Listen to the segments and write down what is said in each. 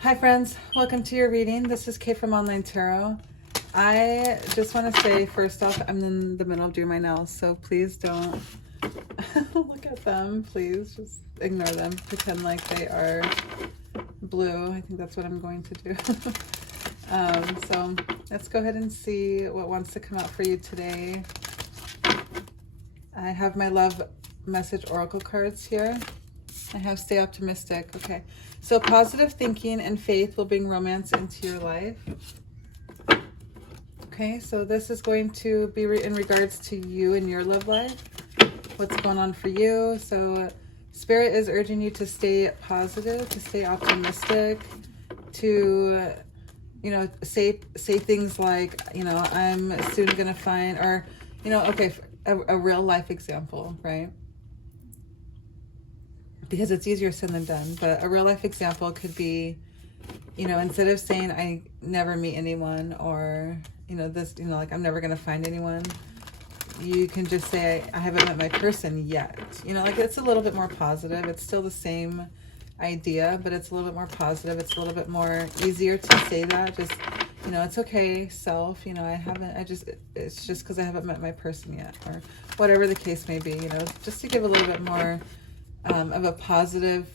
Hi friends, welcome to your reading. This is Kay from Online Tarot. I just want to say, first off, I'm in the middle of doing my nails, so please don't look at them. Please just ignore them. Pretend like they are blue. I think that's what I'm going to do. So let's go ahead and see what wants to come out for you today. I have my love message oracle cards here. I have stay optimistic. Okay, so positive thinking and faith will bring romance into your life. Okay, so this is going to be in regards to you and your love life. What's going on for you? So Spirit is urging you to stay positive, to stay optimistic, to, you know, say things like, you know, I'm soon gonna find, or, you know, okay, a real life example, right? Because it's easier said than done, but a real life example could be, you know, instead of saying I never meet anyone, or, you know, this, you know, like I'm never going to find anyone, you can just say I haven't met my person yet. You know, like it's a little bit more positive. It's still the same idea, but it's a little bit more positive. It's a little bit more easier to say that. Just, you know, it's okay, self, you know, it's just because I haven't met my person yet, or whatever the case may be, you know, just to give a little bit more of a positive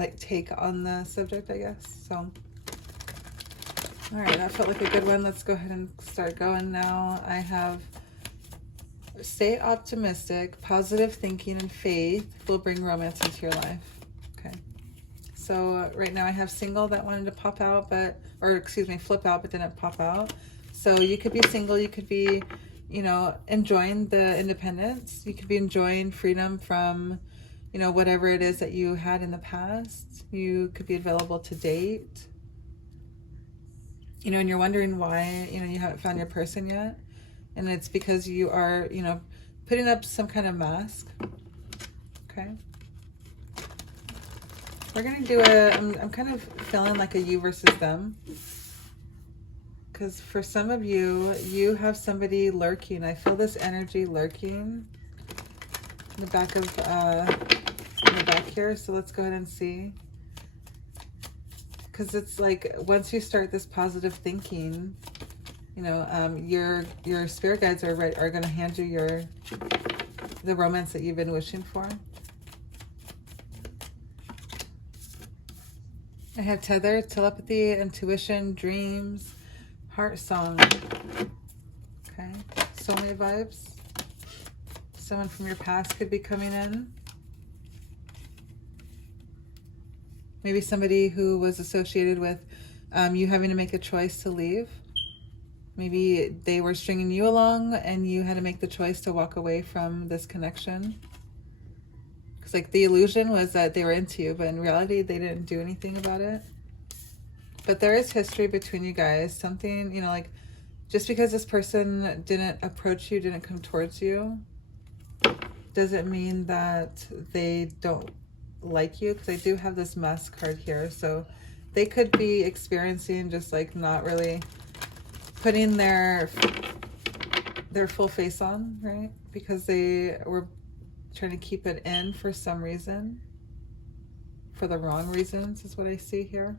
like take on the subject, I guess. So all right, that felt like a good one. Let's go ahead and start going now. I have stay optimistic, positive thinking and faith will bring romance into your life. Okay, so right now I have single that wanted to pop out, but, or excuse me, flip out, but didn't pop out. So you could be single, you could be, you know, enjoying the independence, you could be enjoying freedom from, you know, whatever it is that you had in the past. You could be available to date, you know, and you're wondering why, you know, you haven't found your person yet. And it's because you are, you know, putting up some kind of mask. Okay. We're going to do I'm kind of feeling like a you versus them. Because for some of you, you have somebody lurking. I feel this energy lurking in the back of, in the back here. So let's go ahead and see. Because it's like, once you start this positive thinking, you know, your spirit guides are going to hand you the romance that you've been wishing for. I have tether, telepathy, intuition, dreams, heart song. Okay, soulmate vibes. Someone from your past could be coming in. Maybe somebody who was associated with you having to make a choice to leave. Maybe they were stringing you along and you had to make the choice to walk away from this connection. Because like the illusion was that they were into you, but in reality they didn't do anything about it. But there is history between you guys. Something, you know, like just because this person didn't approach you, didn't come towards you, doesn't mean that they don't like you. Because I do have this mask card here. So they could be experiencing just like not really putting their full face on, right? Because they were trying to keep it in for some reason, for the wrong reasons is what I see here.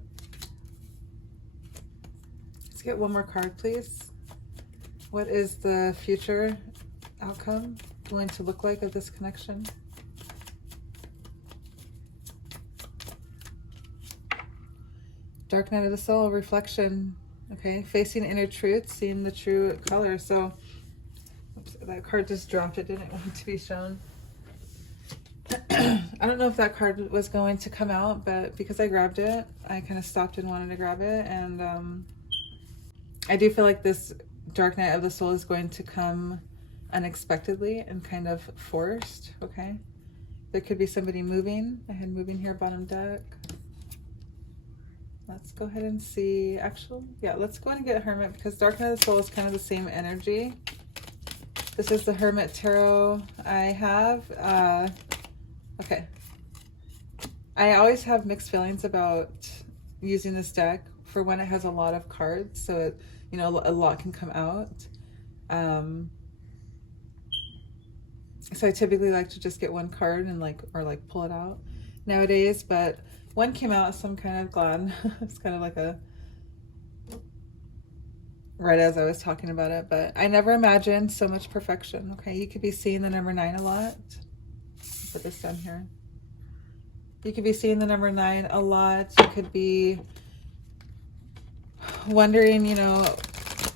Let's get one more card, please. What is the future outcome going to look like of this connection? Dark night of the soul, reflection. Okay, facing inner truth, seeing the true color. So, oops, that card just dropped. It didn't want to be shown. I don't know if that card was going to come out, but because I grabbed it, I kind of stopped and wanted to grab it. And I do feel like this dark night of the soul is going to come unexpectedly and kind of forced. Okay, there could be somebody moving. I had moving here, bottom deck. Let's go ahead and see. Actually, yeah, let's go ahead and get Hermit, because Dark Night of the Soul is kind of the same energy. This is the Hermit Tarot I have. Okay. I always have mixed feelings about using this deck for when it has a lot of cards. So, it, you know, a lot can come out. So I typically like to just get one card and like, or like pull it out. nowadays, but one came out, so I'm kind of glad. It's kind of like a, right as I was talking about it, but I never imagined so much perfection. Okay, you could be seeing the number 9 a lot. Put this down here. You could be seeing the number 9 a lot. You could be wondering, you know,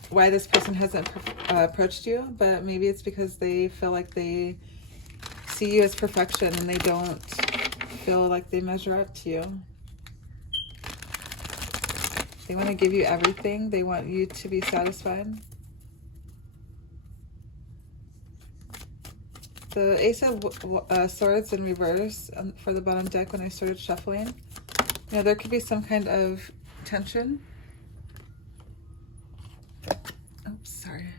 why this person hasn't approached you, but maybe it's because they feel like they see you as perfection and they don't feel like they measure up to you. They want to give you everything. They want you to be satisfied. The Ace of Swords in reverse for the bottom deck when I started shuffling. You know, there could be some kind of tension. Oops, sorry.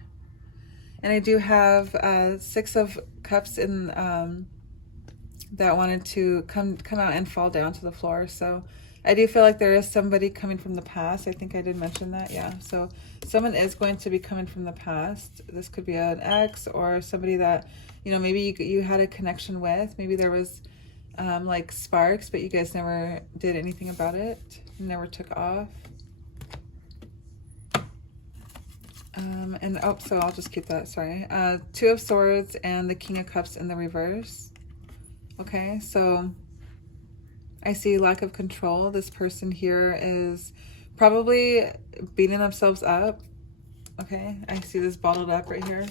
And I do have 6 of Cups in that wanted to come out and fall down to the floor. So I do feel like there is somebody coming from the past. I think I did mention that. Yeah. So someone is going to be coming from the past. This could be an ex or somebody that, you know, maybe you had a connection with. Maybe there was like sparks, but you guys never did anything about it. Never took off. And oh, so I'll just keep that, sorry. 2 of Swords and the King of Cups in the reverse. Okay, so I see lack of control. This person here is probably beating themselves up. Okay, I see this bottled up right here.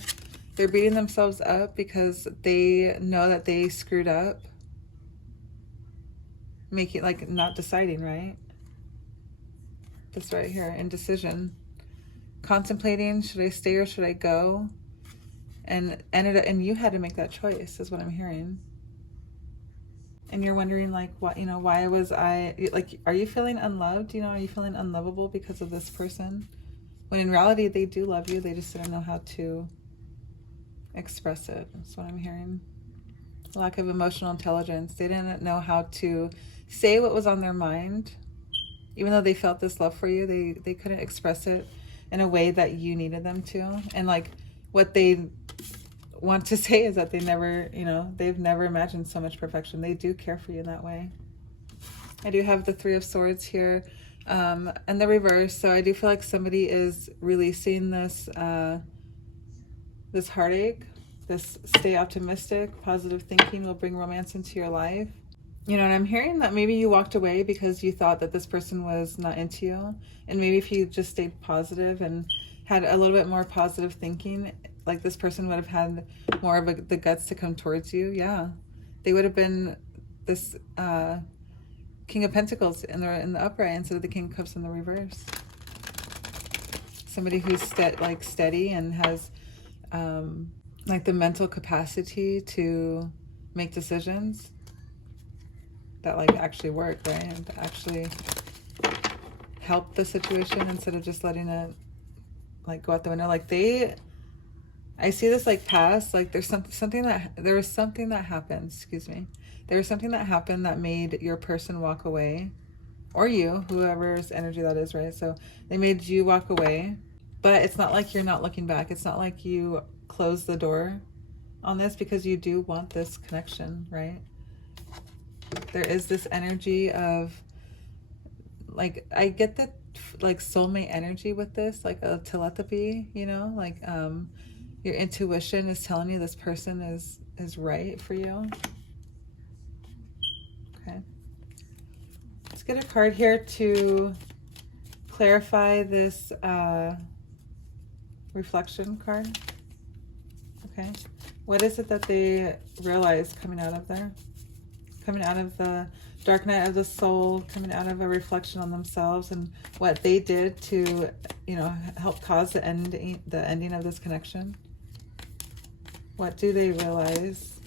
They're beating themselves up because they know that they screwed up. Making, like, not deciding, right? This right here, indecision. Contemplating, should I stay or should I go? And you had to make that choice, is what I'm hearing. And you're wondering, like, what, you know, why was I, like, are you feeling unloved? You know, are you feeling unlovable because of this person? When in reality, they do love you. They just didn't know how to express it. That's what I'm hearing. Lack of emotional intelligence. They didn't know how to say what was on their mind. Even though they felt this love for you, they couldn't express it in a way that you needed them to. And like what they want to say is that they never, you know, they've never imagined so much perfection. They do care for you in that way. I do have the 3 of Swords here and the reverse. So I do feel like somebody is releasing this, this heartache. This stay optimistic, positive thinking will bring romance into your life. You know, and I'm hearing that maybe you walked away because you thought that this person was not into you. And maybe if you just stayed positive and had a little bit more positive thinking, like this person would have had more of the guts to come towards you. Yeah. They would have been this King of Pentacles in the upright instead of the King of Cups in the reverse. Somebody who's steady and has like the mental capacity to make decisions that like actually work, right? And to actually help the situation instead of just letting it like go out the window. Like I see this like past, like there was something that happened, excuse me. There was something that happened that made your person walk away, or you, whoever's energy that is, right? So they made you walk away, but it's not like you're not looking back. It's not like you close the door on this because you do want this connection, right? There is this energy of like, I get that like soulmate energy with this, like a telepathy, you know, like your intuition is telling you this person is right for you. Okay, let's get a card here to clarify this reflection card. Okay, what is it that they realize coming out of there? Coming out of the dark night of the soul, coming out of a reflection on themselves and what they did to, you know, help cause the ending of this connection. What do they realize?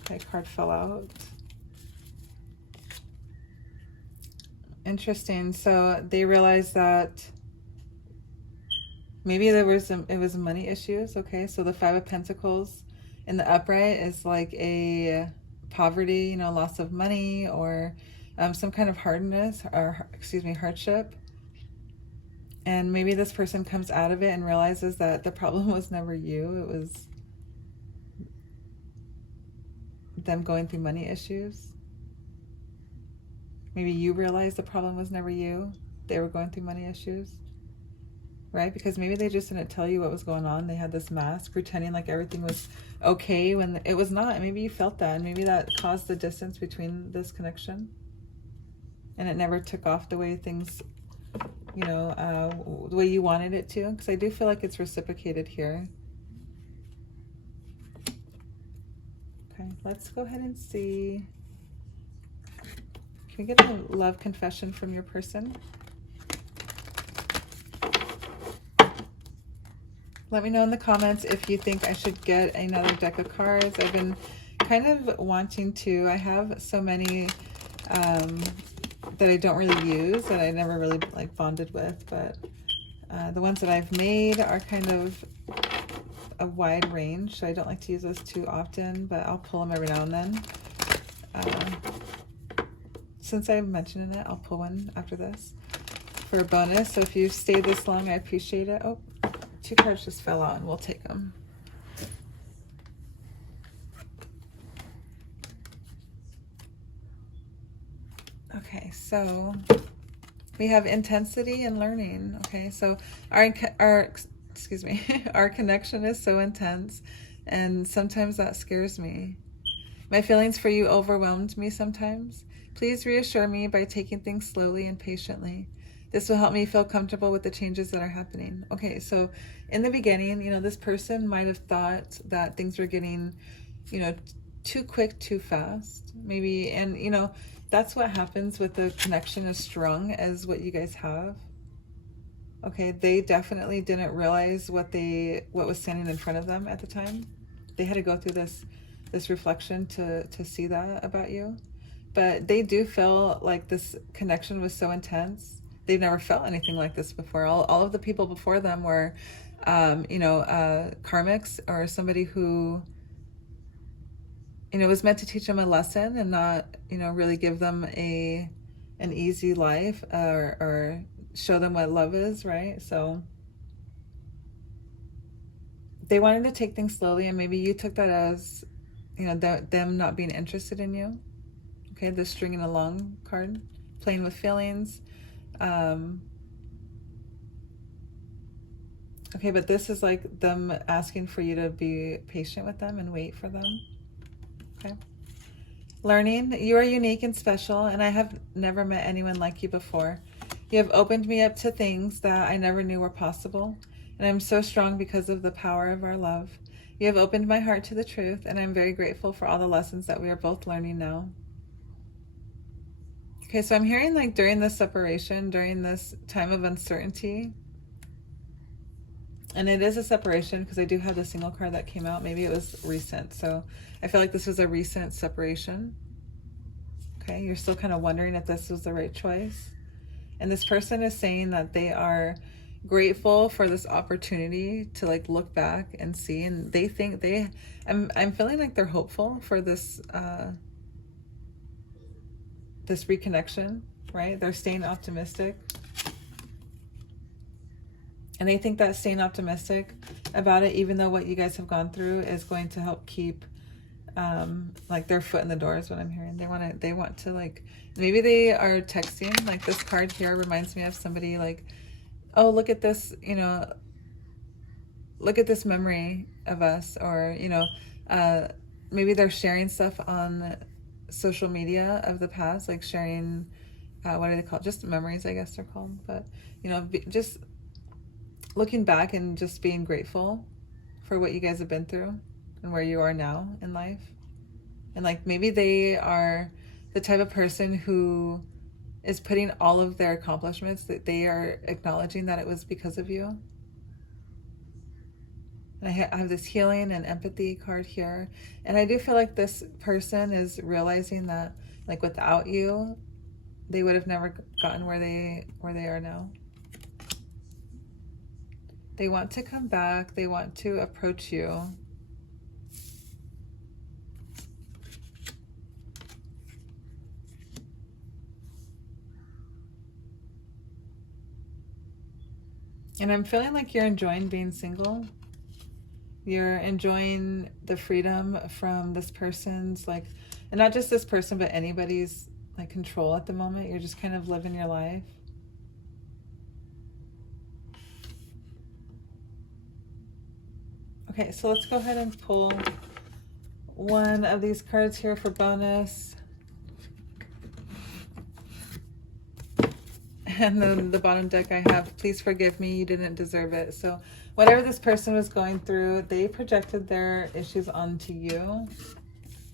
Okay, card fell out. Interesting. So they realized that maybe it was money issues. Okay, so the 5 of Pentacles in the upright is like a poverty, you know, loss of money or some kind of hardship. And maybe this person comes out of it and realizes that the problem was never you. It was them going through money issues. Maybe you realized the problem was never you. They were going through money issues, right? Because maybe they just didn't tell you what was going on. They had this mask pretending like everything was okay when it was not. Maybe you felt that, and maybe that caused the distance between this connection, and it never took off the way things, you know, the way you wanted it to. Because I do feel like it's reciprocated here. Okay, let's go ahead and see. Can we get a love confession from your person? Let me know in the comments if you think I should get another deck of cards. I've been kind of wanting to. I have so many that I don't really use, that I never really like bonded with, but the ones that I've made are kind of a wide range, so I don't like to use those too often, but I'll pull them every now and then. Since I'm mentioning it, I'll pull one after this for a bonus. So if you've stayed this long, I appreciate it. Oh, 2 cards just fell out, and we'll take them. Okay, so we have intensity and learning. Okay, so our excuse me, our connection is so intense, and sometimes that scares me. My feelings for you overwhelmed me sometimes. Please reassure me by taking things slowly and patiently. This will help me feel comfortable with the changes that are happening. Okay, so in the beginning, you know, this person might have thought that things were getting, you know, too quick, too fast, maybe. And, you know, that's what happens with the connection as strong as what you guys have. Okay, they definitely didn't realize what was standing in front of them at the time. They had to go through this reflection to see that about you. But they do feel like this connection was so intense. They've never felt anything like this before. All of the people before them were, you know, karmics, or somebody who, you know, was meant to teach them a lesson and not, you know, really give them an easy life, or show them what love is, right? So they wanted to take things slowly, and maybe you took that as, you know, them not being interested in you. Okay, the stringing along card, playing with feelings. Okay, but this is like them asking for you to be patient with them and wait for them. Okay. Learning, you are unique and special, and I have never met anyone like you before. You have opened me up to things that I never knew were possible, and I'm so strong because of the power of our love. You have opened my heart to the truth, and I'm very grateful for all the lessons that we are both learning now. Okay, so I'm hearing like during this separation, during this time of uncertainty, and it is a separation because I do have the single card that came out. Maybe it was recent. So I feel like this was a recent separation. Okay, you're still kind of wondering if this was the right choice. And this person is saying that they are grateful for this opportunity to like look back and see, and they think I'm feeling like they're hopeful for this this reconnection, right? They're staying optimistic. And they think that staying optimistic about it, even though what you guys have gone through, is going to help keep like their foot in the door, is what I'm hearing. They want to like, maybe they are texting, like this card here reminds me of somebody like, oh, look at this, you know, look at this memory of us, or, you know, maybe they're sharing stuff on social media of the past, like sharing, what are they called? Just memories, I guess they're called. But, you know, just looking back and just being grateful for what you guys have been through and where you are now in life. And like maybe they are the type of person who is putting all of their accomplishments, that they are acknowledging that it was because of you. And I have this healing and empathy card here. And I do feel like this person is realizing that like without you, they would have never gotten where they are now. They want to come back. They want to approach you. And I'm feeling like you're enjoying being single. You're enjoying the freedom from this person's, like, and not just this person, but anybody's like control at the moment. You're just kind of living your life. Okay, so let's go ahead and pull one of these cards here for bonus. And then the bottom deck I have, please forgive me, you didn't deserve it. So whatever this person was going through, they projected their issues onto you,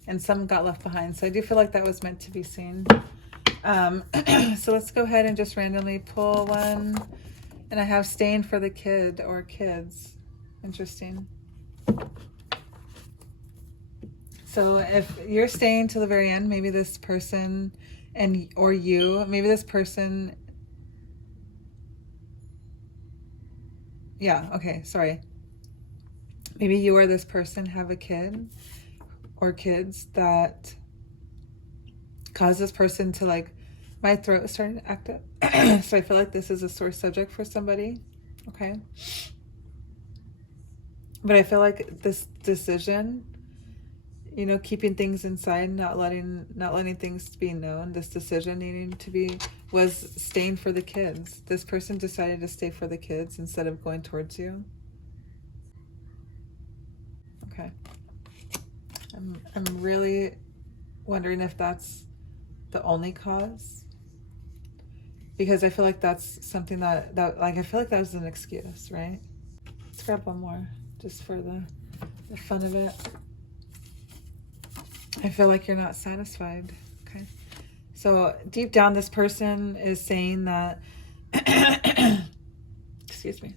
and some got left behind. So I do feel like that was meant to be seen. So let's go ahead and just randomly pull one. And I have staying for the kid or kids. Interesting. So if you're staying till the very end, maybe this person or you, maybe this person. Yeah, okay, sorry. Maybe you or this person have a kid or kids that cause this person to, like, my throat is starting to act up. So I feel like this is a sore subject for somebody, okay? But I feel like this decision, you know, keeping things inside, not letting things be known, this decision needing to be, was staying for the kids. This person decided to stay for the kids instead of going towards you. Okay. I'm really wondering if that's the only cause, because I feel like that's something that like, I feel like that was an excuse, right? Let's grab one more just for the fun of it. I feel like you're not satisfied. Okay. So deep down, this person is saying that, excuse me.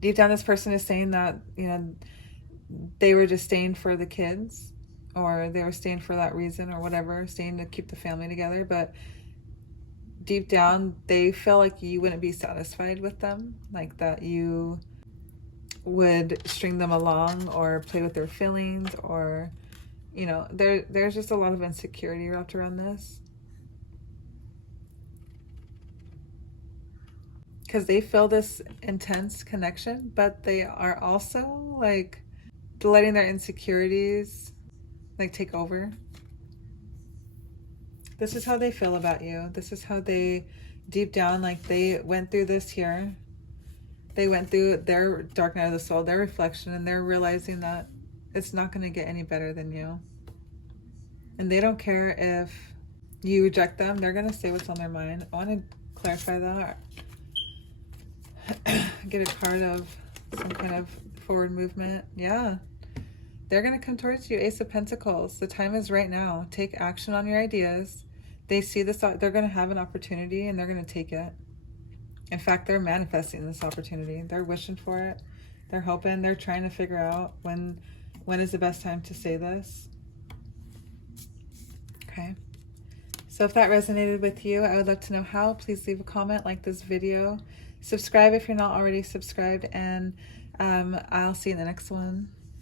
Deep down, this person is saying that, you know, they were just staying for the kids, or they were staying for that reason or whatever, staying to keep the family together. But deep down, they feel like you wouldn't be satisfied with them, like that you would string them along or play with their feelings, or, you know, there's just a lot of insecurity wrapped around this. Because they feel this intense connection, but they are also, like, letting their insecurities, like, take over. This is how they feel about you. This is how they, deep down, like, they went through this here. They went through their dark night of the soul, their reflection, and they're realizing that it's not going to get any better than you. And they don't care if you reject them. They're going to say what's on their mind. I want to clarify that. Get a card of some kind of forward movement. Yeah. They're going to come towards you. Ace of Pentacles. The time is right now. Take action on your ideas. They see this. They're going to have an opportunity, and they're going to take it. In fact, they're manifesting this opportunity. They're wishing for it. They're hoping. They're trying to figure out when is the best time to say this. Okay. So if that resonated with you, I would love to know how. Please leave a comment, like this video. Subscribe if you're not already subscribed, and I'll see you in the next one.